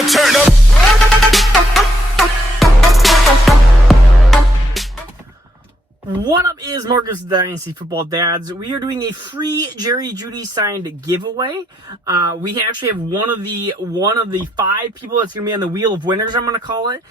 now turn up. What up is Marcus Dynasty Football Dads. We are doing a free Jerry Jeudy signed giveaway. We actually have one of the 5 people that's going to be on the wheel of winners, I'm going to call it.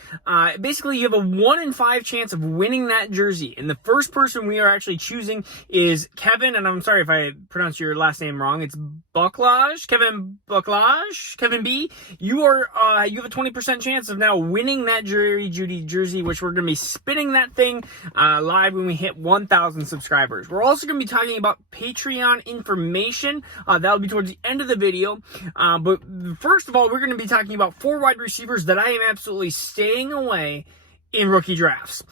Basically, you have a 1 in 5 chance of winning that jersey. And the first person we are actually choosing is Kevin, and I'm sorry if I pronounced your last name wrong. It's Bucklage, Kevin B. You have a 20% chance of now winning that Jerry Jeudy jersey, which we're going to be spinning that thing live when we hit 1,000 subscribers. We're also going to be talking about Patreon information. That'll be towards the end of the video. But first of all, we're going to be talking about 4 wide receivers that I am absolutely staying away in rookie drafts.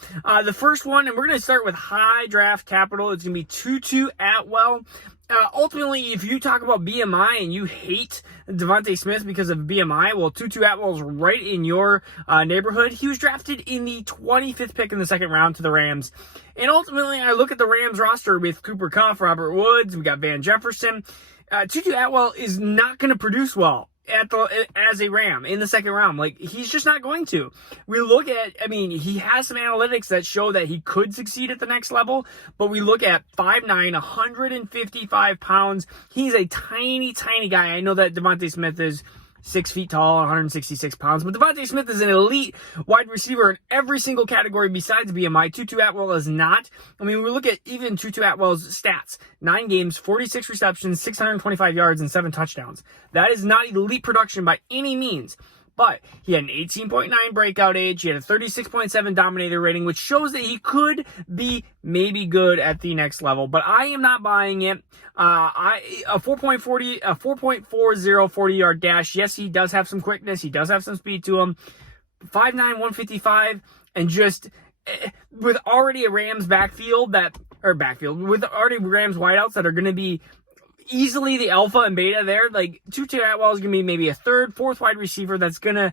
The first one, and we're going to start with high draft capital. It's going to be Tutu Atwell. Ultimately, if you talk about BMI and you hate Devontae Smith because of BMI, well, Tutu Atwell's right in your neighborhood. He was drafted in the 25th pick in the second round to the Rams. And ultimately, I look at the Rams roster with Cooper Kupp, Robert Woods, we got Van Jefferson. Tutu Atwell is not going to produce well as a Ram in the second round. Like, he's just not going to. We look at, he has some analytics that show that he could succeed at the next level, but we look at 5'9", 155 pounds. He's a tiny, tiny guy. I know that Devontae Smith is 6 feet tall, 166 pounds, but Devontae Smith is an elite wide receiver in every single category besides BMI. Tutu Atwell is not. We look at even Tutu Atwell's stats. 9 games, 46 receptions, 625 yards, and 7 touchdowns. That is not elite production by any means. But he had an 18.9 breakout age. He had a 36.7 dominator rating, which shows that he could be maybe good at the next level. But I am not buying it. A 4.40 40-yard dash. Yes, he does have some quickness. He does have some speed to him. 5'9", 155, and just with already a Rams with already Rams wideouts that are going to be easily the alpha and beta there. Like, Tutu Atwell is going to be maybe a 3rd, 4th wide receiver that's going to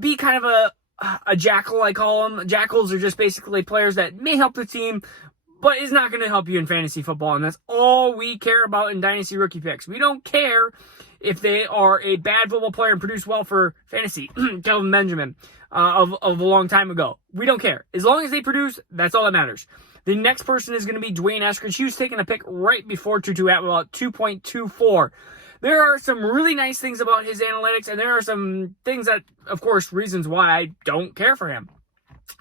be kind of a jackal, I call them. Jackals are just basically players that may help the team, but is not going to help you in fantasy football. And that's all we care about in Dynasty Rookie Picks. We don't care if they are a bad football player and produce well for fantasy. Kelvin Benjamin of a long time ago. We don't care. As long as they produce, that's all that matters. The next person is going to be Dwayne Harris. He was taking a pick right before Tutu Atwell at 2.24. There are some really nice things about his analytics, and there are some things that, of course, reasons why I don't care for him.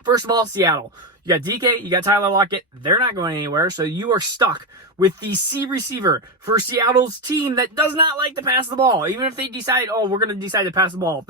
First of all, Seattle. You got DK, you got Tyler Lockett. They're not going anywhere, so you are stuck with the C receiver for Seattle's team that does not like to pass the ball. Even if they decide, we're going to decide to pass the ball,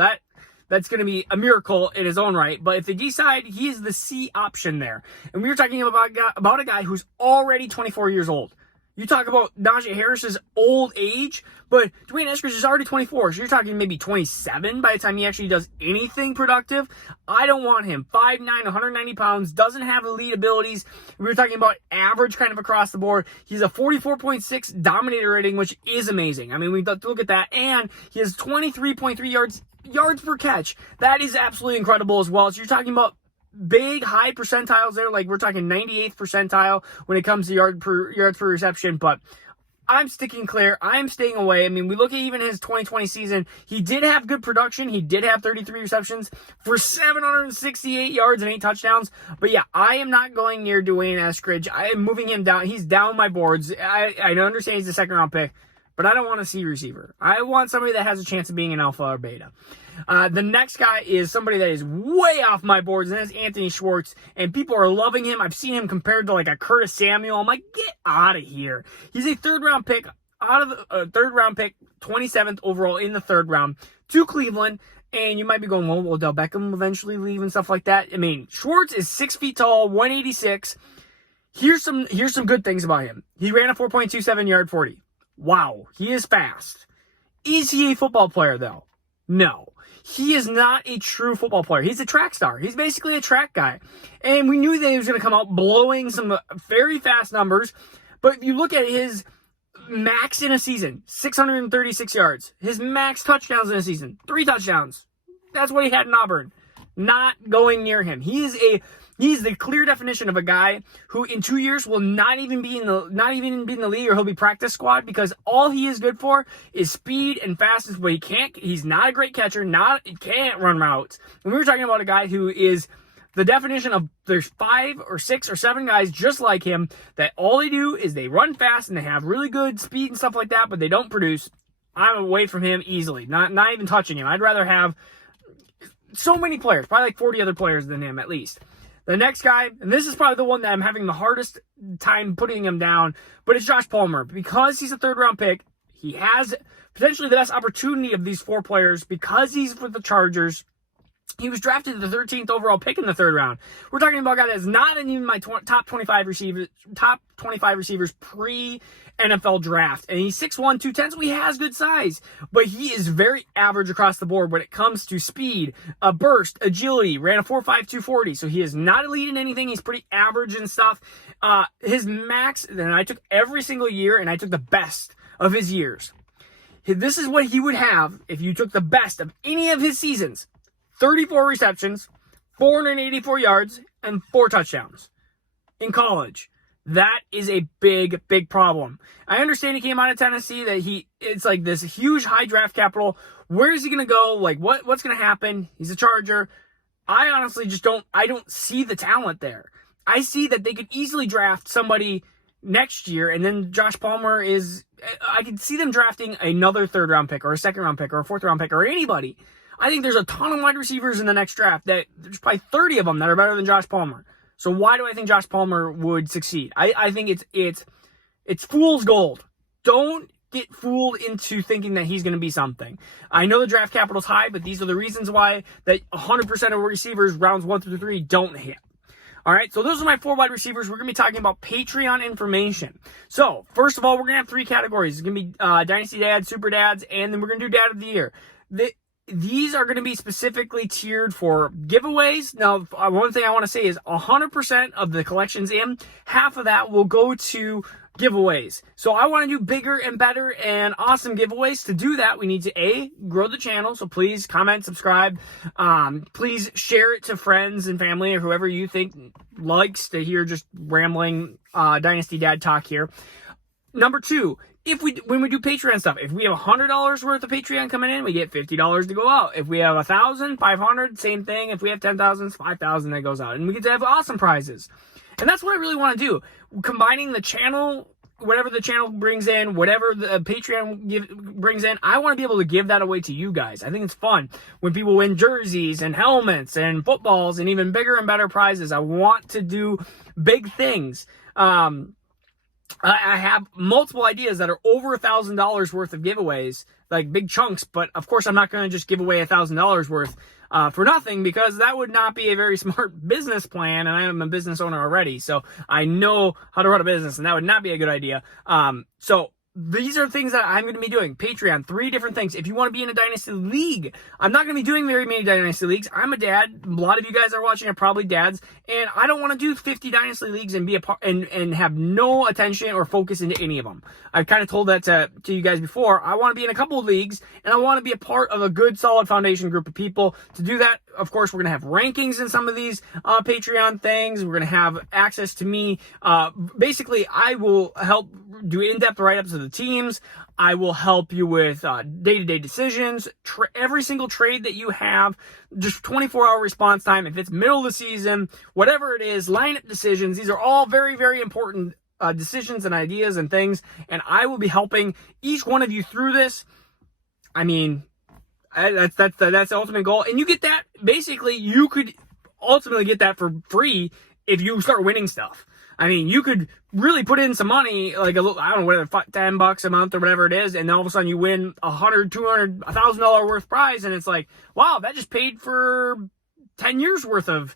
that's going to be a miracle in his own right. But if they decide, he is the C option there. And we were talking about a guy who's already 24 years old. You talk about Najee Harris's old age, but Dwayne Harris is already 24, so you're talking maybe 27 by the time he actually does anything productive. I don't want him. 5'9", 190 pounds, doesn't have elite abilities. We were talking about average kind of across the board. He's a 44.6 dominator rating, which is amazing. We look at that, and he has 23.3 yards per catch. That is absolutely incredible as well. So you're talking about big high percentiles there. Like, we're talking 98th percentile when it comes to yards per reception. But I'm sticking clear. I'm staying away. We look at even his 2020 season. He did have good production. He did have 33 receptions for 768 yards and 8 touchdowns. But yeah, I am not going near Dwayne Eskridge. I am moving him down. He's down my boards. I understand he's a 2nd round pick, but I don't want a C receiver. I want somebody that has a chance of being an alpha or beta. The next guy is somebody that is way off my boards, and that's Anthony Schwartz, and people are loving him. I've seen him compared to like a Curtis Samuel. I'm like, get out of here. He's a 3rd round pick, 27th overall in the 3rd round to Cleveland. And you might be going, well, will Odell Beckham eventually leave and stuff like that? Schwartz is 6 feet tall, 186. Here's some good things about him. He ran a 4.27 yard 40. Wow, he is fast. Is he a football player, though? No. He is not a true football player. He's a track star. He's basically a track guy. And we knew that he was going to come out blowing some very fast numbers. But if you look at his max in a season, 636 yards. His max touchdowns in a season, 3 touchdowns. That's what he had in Auburn. Not going near him. He's the clear definition of a guy who in 2 years will not even be in the league, or he'll be practice squad, because all he is good for is speed and fastness, but he's not a great catcher, he can't run routes. And we were talking about a guy who is the definition of, there's 5 or 6 or 7 guys just like him that all they do is they run fast and they have really good speed and stuff like that, but they don't produce. I'm away from him easily, not even touching him. I'd rather have so many players, probably like 40 other players than him at least. The next guy, and this is probably the one that I'm having the hardest time putting him down, but it's Josh Palmer. Because he's a third-round pick, he has potentially the best opportunity of these 4 players because he's with the Chargers. He was drafted the 13th overall pick in the 3rd round. We're talking about a guy that's not in even my top 25 receivers pre-NFL draft. And he's 6'1", 210, so he has good size. But he is very average across the board when it comes to speed, burst, agility, ran a 4.5 240. So he is not elite in anything. He's pretty average and stuff. His max, and I took every single year, and I took the best of his years. This is what he would have if you took the best of any of his seasons. 34 receptions, 484 yards, and 4 touchdowns in college. That is a big, big problem. I understand he came out of Tennessee, that it's like this huge high draft capital. Where is he going to go? Like, what's going to happen? He's a Charger. I honestly just don't see the talent there. I see that they could easily draft somebody next year, and then Josh Palmer I could see them drafting another 3rd-round pick or a 2nd-round pick or a 4th-round pick or anybody. I think there's a ton of wide receivers in the next draft that there's probably 30 of them that are better than Josh Palmer. So why do I think Josh Palmer would succeed? I think it's fool's gold. Don't get fooled into thinking that he's going to be something. I know the draft capital's high, but these are the reasons why that 100% of receivers rounds 1 through 3 don't hit. All right, so those are my 4 wide receivers. We're going to be talking about Patreon information. So first of all, we're going to have 3 categories. It's going to be Dynasty Dads, Super Dads, and then we're going to do Dad of the Year. These are going to be specifically tiered for giveaways. Now, one thing I want to say is 100% of the collections half of that will go to giveaways. So I want to do bigger and better and awesome giveaways. To do that, we need to grow the channel. So please comment, subscribe. Please share it to friends and family or whoever you think likes to hear just rambling Dynasty Dad talk here. Number 2, when we do Patreon stuff, if we have $100 worth of Patreon coming in, we get $50 to go out. If we have 1,000, 500, same thing. If we have 10,000, 5,000 that goes out, and we get to have awesome prizes. And that's what I really want to do. Combining the channel, whatever the channel brings in, whatever the Patreon brings in, I want to be able to give that away to you guys. I think it's fun when people win jerseys and helmets and footballs and even bigger and better prizes. I want to do big things. I have multiple ideas that are over $1,000 worth of giveaways, like big chunks, but of course I'm not going to just give away $1,000 worth for nothing, because that would not be a very smart business plan, and I am a business owner already, so I know how to run a business, and that would not be a good idea. So these are things that I'm going to be doing. Patreon, 3 different things. If you want to be in a Dynasty League, I'm not going to be doing very many Dynasty Leagues. I'm a dad. A lot of you guys are watching are probably dads, and I don't want to do 50 Dynasty Leagues and be a part and have no attention or focus into any of them. I've kind of told that to you guys before. I want to be in a couple of leagues, and I want to be a part of a good, solid foundation group of people. To do that, of course, we're going to have rankings in some of these Patreon things. We're going to have access to me. Basically, I will help do in-depth write-ups of the teams. I will help you with day-to-day decisions, every single trade that you have, just 24-hour response time. If it's middle of the season, whatever it is, lineup decisions, these are all very, very important decisions and ideas and things, and I will be helping each one of you through this. I mean, that's the ultimate goal, and you get that. Basically, you could ultimately get that for free if you start winning stuff. I mean, you could really put in some money, like I don't know, whatever, $10 a month or whatever it is, and then all of a sudden you win $100, $200, $1,000 worth prize, and it's like, wow, that just paid for 10 years worth of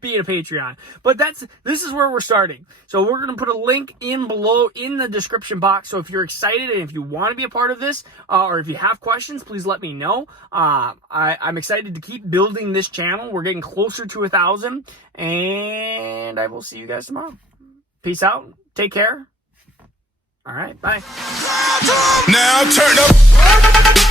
being a Patreon. But this is where we're starting. So we're going to put a link in below in the description box. So if you're excited and if you want to be a part of this, or if you have questions, please let me know. I'm excited to keep building this channel. We're getting closer to 1,000, and I will see you guys tomorrow. Peace out. Take care. All right. Bye. Now turn up.